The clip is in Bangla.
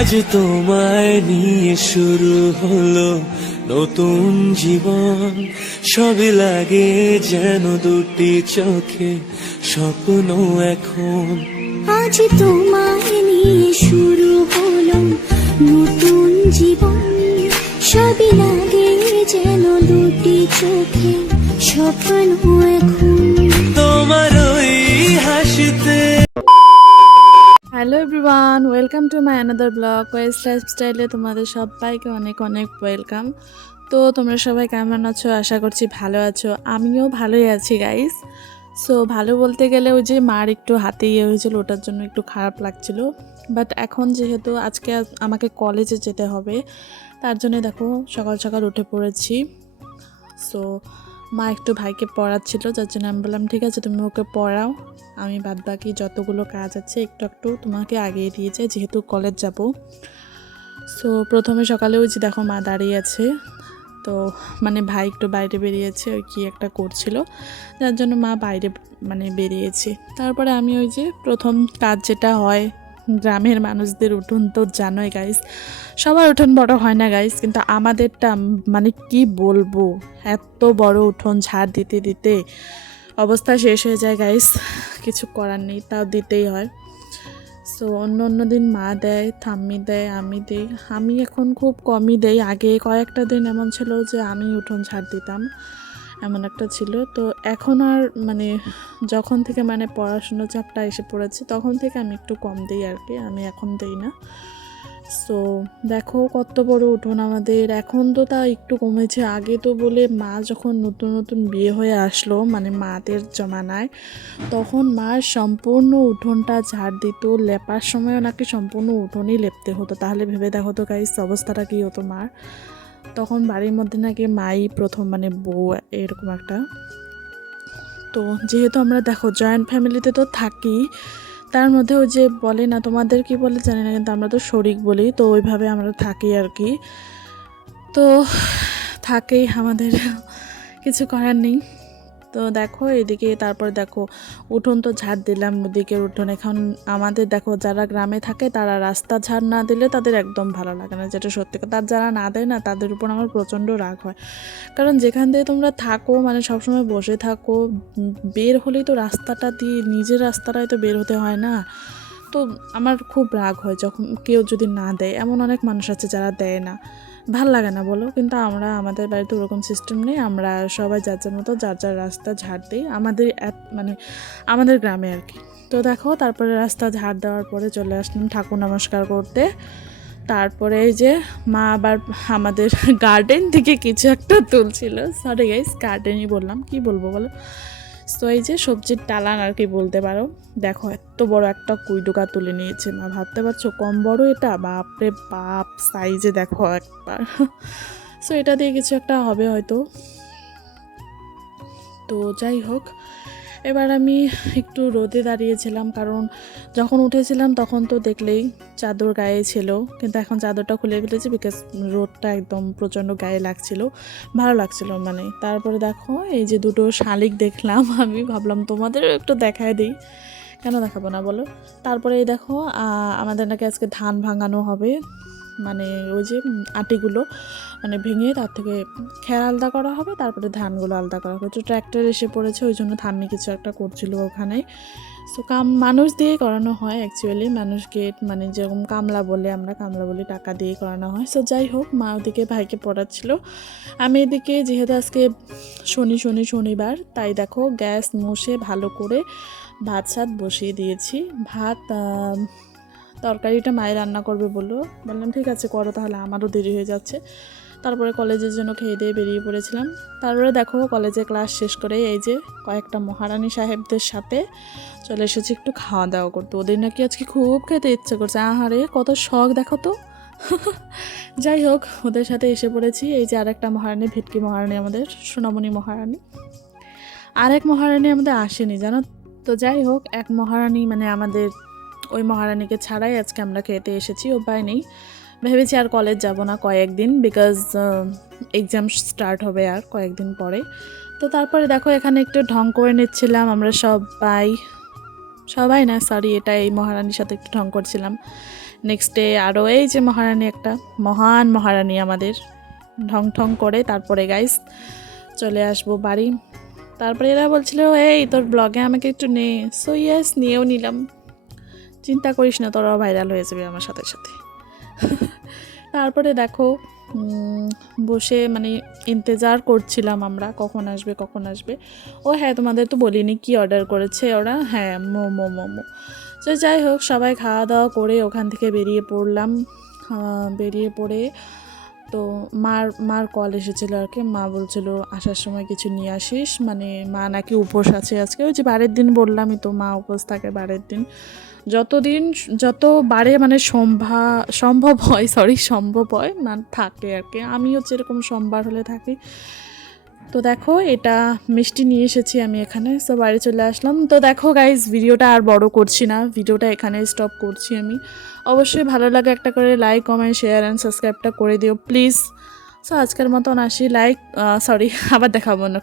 আজ তোমায় নিয়ে শুরু হলো নতুন জীবন, সবই লাগে যেন দুটি চোখে স্বপ্ন এখন। আজ তোমায় নিয়ে শুরু হলো নতুন জীবন, সবই লাগে যেন দুটি চোখে স্বপ্ন এখন। তোমার ওই হাসিতে। Hello everyone, welcome to my another blog ওয়েস লাইফস্টাইলে তোমাদের সবাইকে অনেক অনেক ওয়েলকাম। তো তোমরা সবাই কেমন আছো? আশা করছি ভালো আছো। আমিও ভালোই আছি গাইস। সো ভালো বলতে গেলে ওই যে মার একটু হাতে ইয়ে হয়েছিল, ওটার জন্য একটু খারাপ লাগছিল। বাট এখন যেহেতু আজকে আমাকে কলেজে যেতে হবে, তার জন্য দেখো সকাল সকাল উঠে পড়েছি। সো মা একটু ভাইকে পড়াচ্ছিল, যার জন্য আমি বললাম ঠিক আছে তুমি ওকে পড়াও, আমি বাদ বাকি যতগুলো কাজ আছে একটু একটু তোমাকে আগিয়ে দিয়ে যাই যেহেতু কলেজ যাব। সো প্রথমে সকালে ওই যে দেখো মা দাঁড়িয়ে আছে, তো মানে ভাই একটু বাইরে বেরিয়েছে, ওই কি একটা করছিল, যার জন্য মা বাইরে মানে বেরিয়েছে। তারপরে আমি ওই যে প্রথম কাজ যেটা হয়, গ্রামের মানুষদের উঠোন তো জানোই গাইস, সবার উঠোন বড় হয় না গাইস, কিন্তু আমাদেরটা মানে কি বলবো, এত বড় উঠোন ঝাড় দিতে দিতে অবস্থা শেষ হয়ে যায় গাইস। কিছু করার নেই, তাও দিতেই হয়। সো অন্য দিন মা দেয়, ঠাম্মি দেয়, আমি দিই। আমি এখন খুব কমই দেই, আগে কয়েকটা দিন এমন ছিল যে আমি উঠোন ঝাড় দিতাম, এমন একটা ছিল। তো এখন আর মানে যখন থেকে মানে পড়াশুনোর চাপটা এসে পড়েছে তখন থেকে আমি একটু কম দিই আর কি, আমি এখন দিই না। সো দেখো কত বড় উঠোন আমাদের, এখন তো তা একটু কমেছে। আগে তো বলে মা যখন নতুন নতুন বিয়ে হয়ে আসলো মানে মাদের জমানায়, তখন মা সম্পূর্ণ উঠোনটা ঝাড় দিত, লেপার সময়ও নাকি সম্পূর্ণ উঠোনই লেপতে হতো। তাহলে ভেবে দেখো তো গাইস অবস্থাটা কী হতো মার। তখন বাড়ির মধ্যে নাকি মাই প্রথম মানে বউ, এরকম একটা। তো যেহেতু আমরা দেখো জয়েন্ট ফ্যামিলিতে তো থাকি, তার মধ্যে ওই যে বলে না, তোমাদের কি বলে জানি না, কিন্তু আমরা তো শরিক বলি, তো ওইভাবে আমরা থাকি আর কি। তো থাকেই আমাদের, কিছু করার নেই। তো দেখো এদিকে, তারপর দেখো উঠোন তো ঝাড় দিলাম, ওদিকের উঠোন। এখন আমাদের দেখো যারা গ্রামে থাকে তারা রাস্তা ঝাড় না দিলে তাদের একদম ভালো লাগে না, যেটা সত্যি কথা। আর যারা না দেয় না তাদের উপর আমার প্রচণ্ড রাগ হয়, কারণ যেখান থেকে তোমরা থাকো মানে সবসময় বসে থাকো, বের হলেই তো রাস্তাটা দিয়ে নিজের রাস্তাটাই তো বের হতে হয় না। তো আমার খুব রাগ হয় যখন কেউ যদি না দেয়। এমন অনেক মানুষ আছে যারা দেয় না, ভাল লাগে না বলো। কিন্তু আমরা আমাদের বাড়িতে ওরকম সিস্টেম নেই, আমরা সবাই যার যার মতো যার যার রাস্তা ঝাড় দিই আমাদের মানে আমাদের গ্রামে আর কি। তো দেখো তারপরে রাস্তা ঝাড় দেওয়ার পরে চলে আসলাম ঠাকুর নমস্কার করতে। তারপরে এই যে মা আবার আমাদের গার্ডেন থেকে কিছু একটা তুলছিল, সরি গাইস গার্ডেনই বললাম, কি বলবো বলো। তো এই যে সবজির টালান আর কি বলতে পারো। দেখো এত বড় একটা কুইডুকা তুলে নিয়েছে মা, ভাবতে পারছো কম বড় এটা? বাপরে বাপ সাইজে দেখো একবার। সো এটা দিয়ে কিছু একটা হবে হয়তো। তো যাই হোক, এবার আমি একটু রোদে দাঁড়িয়েছিলাম, কারণ যখন উঠেছিলাম তখন তো দেখলেই চাদর গায়ে ছিল, কিন্তু এখন চাদরটা খুলে ফেলেছি বিকজ রোদটা একদম প্রচণ্ড গায়ে লাগছিল, ভালো লাগছিল মানে। তারপরে দেখো এই যে দুটো শালিক দেখলাম, আমি ভাবলাম তোমাদেরও একটু দেখায় দিই, কেন দেখাবো না বলো। তারপরে এই দেখো আমাদের নাকি আজকে ধান ভাঙানো হবে, মানে ওই যে আটিগুলো মানে ভেঙে তার থেকে খের আলাদা করা হবে, তারপরে ধানগুলো আলাদা করা হবে। তো ট্র্যাক্টর এসে পড়েছে, ওই জন্য ধান্নি কিছু একটা করছিল ওখানে। সো মানুষ দিয়ে করানো হয় অ্যাকচুয়ালি, মানুষকে মানে যেরকম কামলা বলে, আমরা কামলা বলি, টাকা দিয়ে করানো হয়। সো যাই হোক, মা ওদিকে ভাইকে পড়াচ্ছিল, আমি এদিকে যেহেতু আজকে শনিবার, তাই দেখো গ্যাস মুছে ভালো করে ভাত সাত বসিয়ে দিয়েছি। ভাত তরকারিটা মায়ে রান্না করবে বললাম ঠিক আছে করো তাহলে, আমারও দেরি হয়ে যাচ্ছে। তারপরে কলেজের জন্য খেয়ে দিয়ে বেরিয়ে পড়েছিলাম। তারপরে দেখো কলেজে ক্লাস শেষ করে এই যে কয়েকটা মহারানী সাহেবদের সাথে চলে এসেছি একটু খাওয়া দাওয়া করতে। ওদের নাকি আজকে খুব খেতে ইচ্ছে করছে, আহারে কত শখ দেখো তো। যাই হোক, ওদের সাথে এসে পড়েছি। এই যে আরেকটা মহারানী, ভেটকি মহারানী, আমাদের সোনামণি মহারানী। আরেক মহারানী আমাদের আসেনি জানো। তো যাই হোক, এক মহারানী মানে আমাদের ওই মহারানীকে ছাড়াই আজকে আমরা খেতে এসেছি, উপায় নেই। ভেবেছি আর কলেজ যাব না কয়েকদিন, বিকজ এক্সাম স্টার্ট হবে আর কয়েকদিন পরে। তো তারপরে দেখো এখানে একটু ঢং করে নিচ্ছিলাম আমরা সবাই না সরি, এটা এই মহারানীর সাথে একটু ঢং করছিলাম। নেক্সট ডে আরও এই যে মহারানী, একটা মহান মহারানী আমাদের, ঢং ঠং করে তারপরে গাইস চলে আসবো বাড়ি। তারপরে এরা বলছিল এই তোর ব্লগে আমাকে একটু নে, সো ইয়েস নিয়েও নিলাম। চিন্তা করিস না, তোরাও ভাইরাল হয়ে যাবে আমার সাথে সাথে। তারপরে দেখো বসে মানে ইন্তজার করছিলাম আমরা কখন আসবে কখন আসবে। ও হ্যাঁ, তোমাদের তো বলিনি কি অর্ডার করেছে ওরা, হ্যাঁ মোমো। তো যাই হোক, সবাই খাওয়া দাওয়া করে ওখান থেকে বেরিয়ে পড়লাম। বেরিয়ে পড়ে তো মার কল এসেছিলো আর কি, মা বলছিল আসার সময় কিছু নিয়ে আসিস, মানে মা নাকি উপোস আছে আজকে। ওই যে বারের দিন বললামই তো, মা উপোস থাকে বারের দিন, যত বারে মানে সম্ভব হয় মানে থাকে আর কি। আমিও যেরকম সোমবার হলে থাকি। তো দেখো এটা মিষ্টি নিয়ে এসেছি আমি এখানে, সো বাড়ি চলে আসলাম। তো দেখো গাইজ, ভিডিওটা আর বড় করছি না, ভিডিওটা এখানে স্টপ করছি আমি। অবশ্যই ভালো লাগে একটা করে লাইক কমেন্ট শেয়ার অ্যান্ড সাবস্ক্রাইবটা করে দিও প্লিজ। সো আজকের মতন আসি, আবার দেখাবো না।